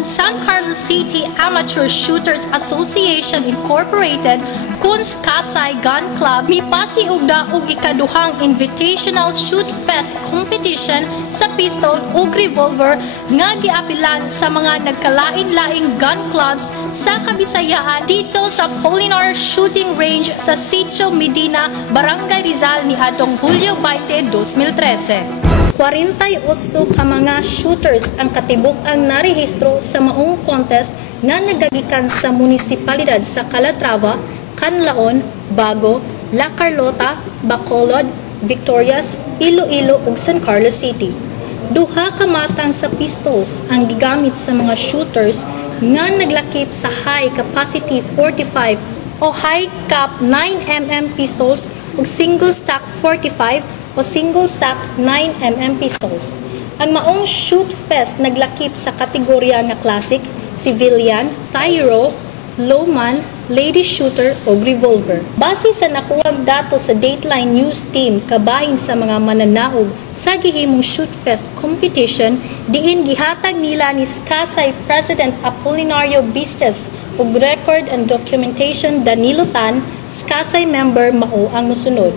ang San Carlos City Amateur Shooters Association Incorporated kun Skasay Gun Club mipasiugda og ikaduhang Invitational Shoot Fest competition sa pistol ug revolver nga giapilan sa mga nagkalain-laing gun clubs sa Kabisayaan dito sa Polinar Shooting Range sa Sitio Medina, Barangay Rizal ni adtong Hulyo 20, 2013. 48 ka mga shooters ang katibuk-ang narehistro sa maong contest nga nagagikan sa munisipalidad sa Calatrava, Canlaon, Bago, La Carlota, Bacolod, Victorias, Iloilo ug San Carlos City. Duha ka matang sa pistols ang gigamit sa mga shooters nga naglakip sa high capacity 45 o high cap 9mm pistols ug single stack 45 o single stack 9mm pistols. Ang maong shoot fest naglakip sa kategorya nga classic, civilian, tyro, lowman, lady shooter o revolver. Base sa nakuwang dato sa Dateline News Team kabahin sa mga mananaog sa gihimong shoot fest competition, diin gihatag nila ni Skasay President Apolinario Bistes ug Record and Documentation Danilo Tan, Skasay member mao ang mosunod.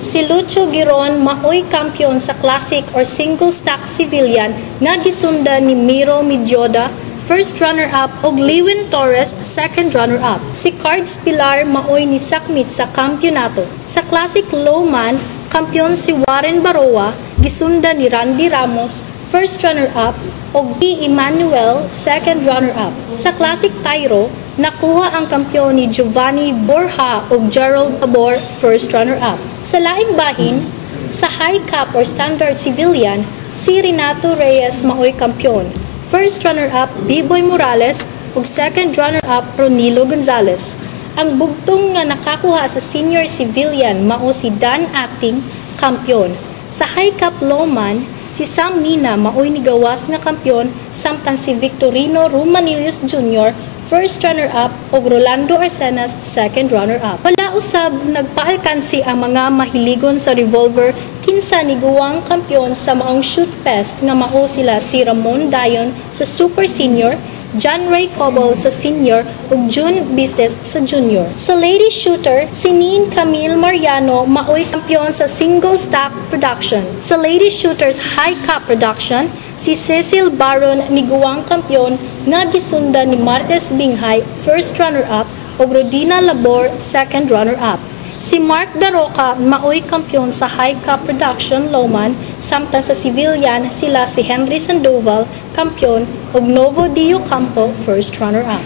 Si Lucho Giron maoy kampiyon sa classic or single stack civilian nga gisundan ni Miro Midyoda, first runner-up og Lewin Torres, second runner-up. Si Cards Pilar maoy ni sakmit sa kampyonato. Sa classic lowman, kampiyon si Warren Baroa, gisundan ni Randy Ramos, first runner-up og D. Emmanuel, second runner-up. Sa classic tyro, nakuha ang kampiyon ni Giovanni Borja ug Gerald Tabor, first runner-up. Sa laing bahin, sa high cap or standard civilian, si Renato Reyes maoy kampiyon. First runner-up, B-Boy Morales, ug second runner-up, Ronilo Gonzalez. Ang bugtong nga nakakuha sa senior civilian mao si Dan Acting, kampiyon. Sa high cap lowman, si Sam Mina maoy ni gawas nga kampiyon, samtang si Victorino Romanilius Jr., first runner-up, ug Rolando Arcenas, second runner-up. Wala usab nagpaalkansi ang mga mahiligon sa revolver kinsa niguwang kampiyon sa maong shoot fest nga mao sila si Ramon Dayon sa super senior, John Ray Cobol sa senior ug June Bistes sa junior. Sa lady shooter, si Nin Camille Mariano maoy kampiyon sa single stack production. Sa lady shooters high cap production, si Cecil Baron niguwang kampiyon nga gisundan ni Martes Binghay, first runner-up, ug Rodina Labor, second runner-up. Si Mark Daroca maoy kampiyon sa high cap production lowman, samtang sa civilian sila si Henry Sandoval, kampiyon, ug Novo Dio Campo, first runner-up.